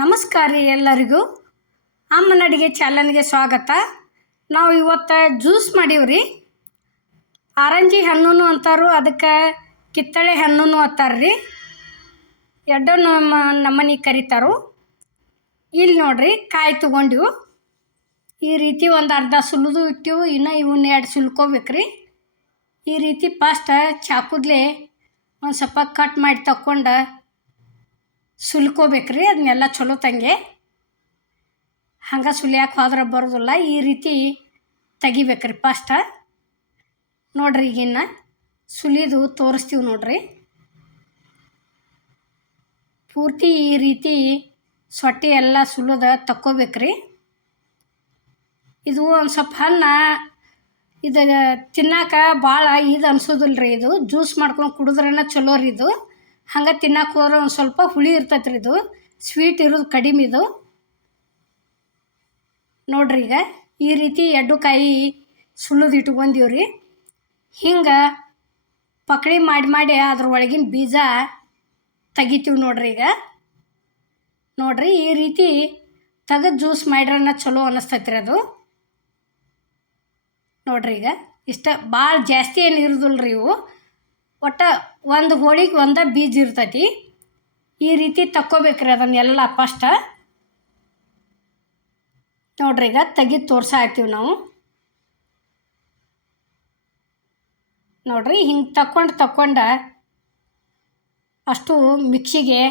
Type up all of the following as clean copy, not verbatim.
ನಮಸ್ಕಾರ ರೀ ಎಲ್ಲರಿಗೂ. ಅಮ್ಮನ ಅಡುಗೆ ಚಾನಲ್ಗೆ ಸ್ವಾಗತ. ನಾವು ಇವತ್ತು ಜ್ಯೂಸ್ ಮಾಡೀವ್ರಿ. ಆರೆಂಜಿ ಹಣ್ಣು ಅಂತಾರು, ಅದಕ್ಕೆ ಕಿತ್ತಳೆ ಹಣ್ಣು ಅಂತಾರ್ರಿ. ಎರಡು ನಮ್ಮನೆ ಕರಿತಾರು. ಇಲ್ಲಿ ನೋಡ್ರಿ, ಕಾಯಿ ತೊಗೊಂಡಿವು. ಈ ರೀತಿ ಒಂದು ಅರ್ಧ ಸುಲಿದು ಇಟ್ಟಿವು. ಇನ್ನು ಇವನ್ನ ಎರಡು ಸುಲ್ಕೋಬೇಕ್ರಿ. ಈ ರೀತಿ ಫಸ್ಟ್ ಚಾಕುದ್ಲೆ ಒಂದು ಸ್ವಲ್ಪ ಕಟ್ ಮಾಡಿ ತಕ್ಕೊಂಡು ಸುಲ್ಕೋಬೇಕ್ರಿ. ಅದನ್ನೆಲ್ಲ ಚಲೋ ತಂಗೆ ಹಂಗೆ ಸುಲಿಯಾಕೆ ಹೋದ್ರೆ ಬರೋದಿಲ್ಲ. ಈ ರೀತಿ ತೆಗಿಬೇಕ್ರಿ ಫಸ್ಟ್. ನೋಡ್ರಿ, ಈಗಿನ್ನ ಸುಲಿದು ತೋರಿಸ್ತೀವಿ ನೋಡ್ರಿ. ಪೂರ್ತಿ ಈ ರೀತಿ ಸೊಟ್ಟಿ ಎಲ್ಲ ಸುಲಿದ ತಕ್ಕೋಬೇಕ್ರಿ. ಇದು ಒಂದು ಸ್ವಲ್ಪ ಹಣ್ಣು ಇದು ತಿನ್ನಾಕ ಭಾಳ ಇದು ಅನ್ಸೋದಿಲ್ಲ ರೀ. ಇದು ಜ್ಯೂಸ್ ಮಾಡ್ಕೊಂಡು ಕುಡಿದ್ರನ ಚಲೋ ರೀ. ಇದು ಹಂಗೆ ತಿನ್ನಕ್ಕೆ ಹೋದ್ರೆ ಒಂದು ಸ್ವಲ್ಪ ಹುಳಿ ಇರ್ತೈತೆ ರೀ. ಇದು ಸ್ವೀಟ್ ಇರೋದು ಕಡಿಮೆ. ಇದು ನೋಡ್ರಿ, ಈಗ ಈ ರೀತಿ ಎರಡು ಕಾಯಿ ಸುಲಿದು ಇಟ್ಕೊಂಡೀವ್ರಿ. ಹಿಂಗೆ ಪಕಡಿ ಮಾಡಿ ಅದ್ರ ಒಳಗಿನ ಬೀಜ ತೆಗಿತೀವಿ ನೋಡ್ರಿ. ಈಗ ನೋಡ್ರಿ, ಈ ರೀತಿ ತೆಗೆದು ಜ್ಯೂಸ್ ಮಾಡ್ರನ್ನ ಚಲೋ ಅನ್ನಿಸ್ತೈತೆ ರೀ ಅದು. ನೋಡ್ರಿ, ಈಗ ಇಷ್ಟ ಭಾಳ ಜಾಸ್ತಿ ಏನು ಇರೋದಿಲ್ಲ ರೀ. ಇವು ಒಟ್ಟು ಒಂದು ಹೋಳಿಗೆ ಒಂದೇ ಬೀಜ ಇರ್ತೈತಿ. ಈ ರೀತಿ ತಕ್ಕೋಬೇಕ್ರಿ ಅದನ್ನೆಲ್ಲ ಫಸ್ಟ್. ನೋಡ್ರಿ, ಈಗ ತೆಗೆದು ತೋರ್ಸಾಕ್ತೀವಿ ನಾವು. ನೋಡ್ರಿ, ಹಿಂಗೆ ತಕ್ಕೊಂಡು ಅಷ್ಟು ಮಿಕ್ಸಿಗೆ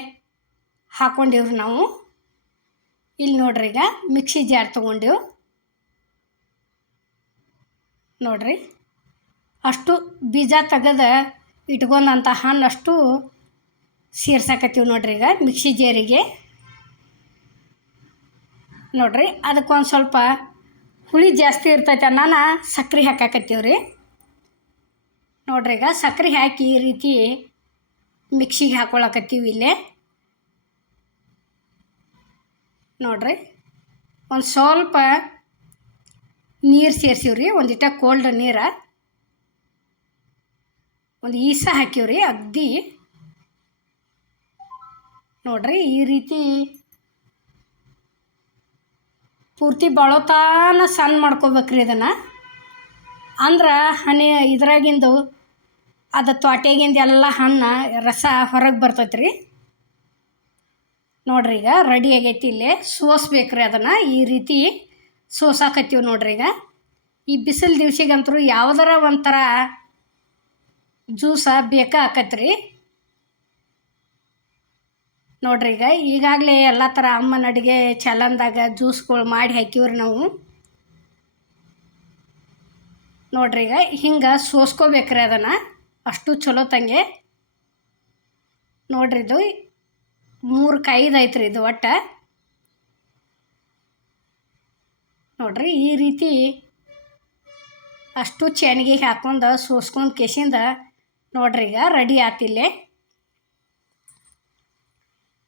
ಹಾಕ್ಕೊಂಡಿವ್ರಿ ನಾವು. ಇಲ್ಲಿ ನೋಡ್ರಿ, ಈಗ ಮಿಕ್ಸಿ ಜಾರ್ ತೊಗೊಂಡಿವು. ನೋಡ್ರಿ, ಅಷ್ಟು ಬೀಜ ತೆಗೆದು ಇಟ್ಕೊಂಡಂಥ ಹಣ್ಣು ಅಷ್ಟು ಸೇರ್ಸಾಕತ್ತೀವಿ ನೋಡ್ರಿ. ಈಗ ಮಿಕ್ಸಿ ಜಾರಿಗೆ ನೋಡ್ರಿ, ಅದಕ್ಕೊಂದು ಸ್ವಲ್ಪ ಹುಳಿ ಜಾಸ್ತಿ ಇರ್ತೈತೆ ನಾನು ಸಕ್ಕರೆ ಹಾಕಾಕತ್ತೀವಿ ರೀ. ನೋಡ್ರಿ, ಈಗ ಸಕ್ಕರೆ ಹಾಕಿ ಈ ರೀತಿ ಮಿಕ್ಸಿಗೆ ಹಾಕ್ಕೊಳಕತ್ತೀವಿ ಇಲ್ಲೇ. ನೋಡ್ರಿ, ಒಂದು ಸ್ವಲ್ಪ ನೀರು ಸೇರ್ಸಿವ್ರಿ. ಒಂದಿಟ ಕೋಲ್ಡ್ ನೀರು, ಒಂದು ಈಸ ಹಾಕಿವ್ರಿ ಅಗ್ದಿ. ನೋಡ್ರಿ, ಈ ರೀತಿ ಪೂರ್ತಿ ಬಳೋತಾನ ಸಣ್ಣ ಮಾಡ್ಕೋಬೇಕ್ರಿ ಇದನ್ನು. ಅಂದ್ರೆ ಹನಿ ಇದ್ರಾಗಿಂದು ಅದು ತ್ವಾಟೆಗಿಂದ ಎಲ್ಲ ಹಣ್ಣು ರಸ ಹೊರಗೆ ಬರ್ತೈತೆ ರೀ. ನೋಡ್ರಿ, ಈಗ ರೆಡಿ ಆಗೈತಿ. ಇಲ್ಲೇ ಸೋಸ್ಬೇಕ್ರಿ ಅದನ್ನು. ಈ ರೀತಿ ಸೋಸಾಕತ್ತೀವಿ ನೋಡ್ರಿ. ಈಗ ಈ ಬಿಸಿಲು ದಿವ್ಸಿಗಂತರೂ ಯಾವುದರ ಒಂಥರ ಜ್ಯೂಸ ಬೇಕಾಕತ್ರಿ. ನೋಡ್ರಿ, ಈಗ ಈಗಾಗಲೇ ಎಲ್ಲ ಥರ ಅಮ್ಮನ ಅಡುಗೆ ಚಾನಲ್ದಾಗ ಜ್ಯೂಸ್ಗಳು ಮಾಡಿ ಹಾಕಿವ್ರಿ ನಾವು. ನೋಡ್ರಿ, ಈಗ ಹಿಂಗೆ ಸೋಸ್ಕೋಬೇಕ್ರಿ ಅದನ್ನು ಅಷ್ಟು ಚಲೋ ತಂಗೆ. ನೋಡ್ರಿ, ಇದು 3 ಕಾಯಿದು ಐತ್ರಿ ಇದು ಒಟ್ಟು. ನೋಡ್ರಿ, ಈ ರೀತಿ ಅಷ್ಟು ಚೆನ್ನಿಗೆ ಹಾಕ್ಕೊಂಡು ಸೋಸ್ಕೊಂಡು ಕೆಸಿಂದ ನೋಡ್ರಿ, ಈಗ ರೆಡಿ ಆತಿಲ್ಲೇ.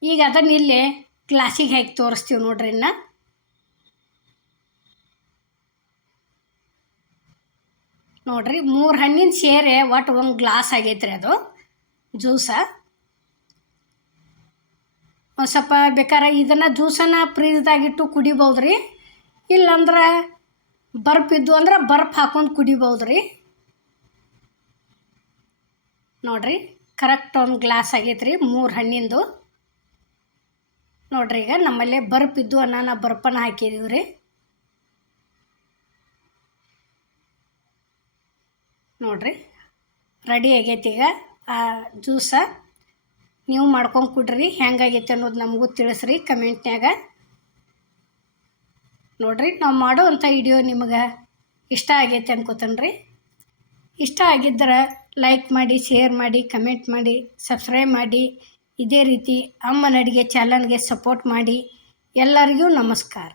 ಈಗ ಅದನ್ನ ಇಲ್ಲೇ ಗ್ಲಾಸಿಗೆ ಹಾಕಿ ತೋರಿಸ್ತೀವಿ ನೋಡ್ರಿ. ಇನ್ನು ನೋಡ್ರಿ, 3 ಹಣ್ಣಿನ ಸೇರೆ ಒಟ್ಟು ಒಂದು ಗ್ಲಾಸ್ ಆಗೈತ್ರಿ ಅದು ಜ್ಯೂಸ. ಒಂದು ಸ್ವಲ್ಪ ಬೇಕಾರೆ ಇದನ್ನು ಜ್ಯೂಸನ್ನು ಫ್ರೀಜ್ದಾಗಿಟ್ಟು ಕುಡಿಬೋದು ರೀ. ಇಲ್ಲಂದ್ರೆ ಬರ್ಫ್ ಇದ್ದು ಅಂದ್ರೆ ಬರ್ಫ್ ಹಾಕ್ಕೊಂಡು ಕುಡಿಬೋದು ರೀ. ನೋಡ್ರಿ, ಕರೆಕ್ಟ್ ಒಂದು ಗ್ಲಾಸ್ ಆಗೈತ್ರಿ 3 ಹಣ್ಣಿಂದು. ನೋಡ್ರಿ, ಈಗ ನಮ್ಮಲ್ಲೇ ಬರ್ಫ್ ಇದ್ದು ನಾನು ಬರ್ಫನ್ನು ಹಾಕಿದೀವಿ ರೀ. ನೋಡ್ರಿ, ರೆಡಿ ಆಗೈತಿ ಈಗ ಆ ಜ್ಯೂಸ. ನೀವು ಮಾಡ್ಕೊಂಡು ಕುಡ್ರಿ. ಹೆಂಗಾಗೈತೆ ಅನ್ನೋದು ನಮಗೂ ತಿಳಿಸ್ರಿ ಕಮೆಂಟ್ನ್ಯಾಗ. ನೋಡ್ರಿ, ನಾವು ಮಾಡೋವಂಥ ವಿಡಿಯೋ ನಿಮಗೆ ಇಷ್ಟ ಆಗೈತೆ ಅನ್ಕೋತೇನೆ ರೀ. ಇಷ್ಟ ಆಗಿದ್ದರೆ ಲೈಕ್ ಮಾಡಿ, ಶೇರ್ ಮಾಡಿ, ಕಮೆಂಟ್ ಮಾಡಿ, ಸಬ್ಸ್ಕ್ರೈಬ್ ಮಾಡಿ. ಇದೇ ರೀತಿ ಅಮ್ಮನ ಅಡುಗೆ ಚಾನಲ್ಗೆ ಸಪೋರ್ಟ್ ಮಾಡಿ. ಎಲ್ಲರಿಗೂ ನಮಸ್ಕಾರ.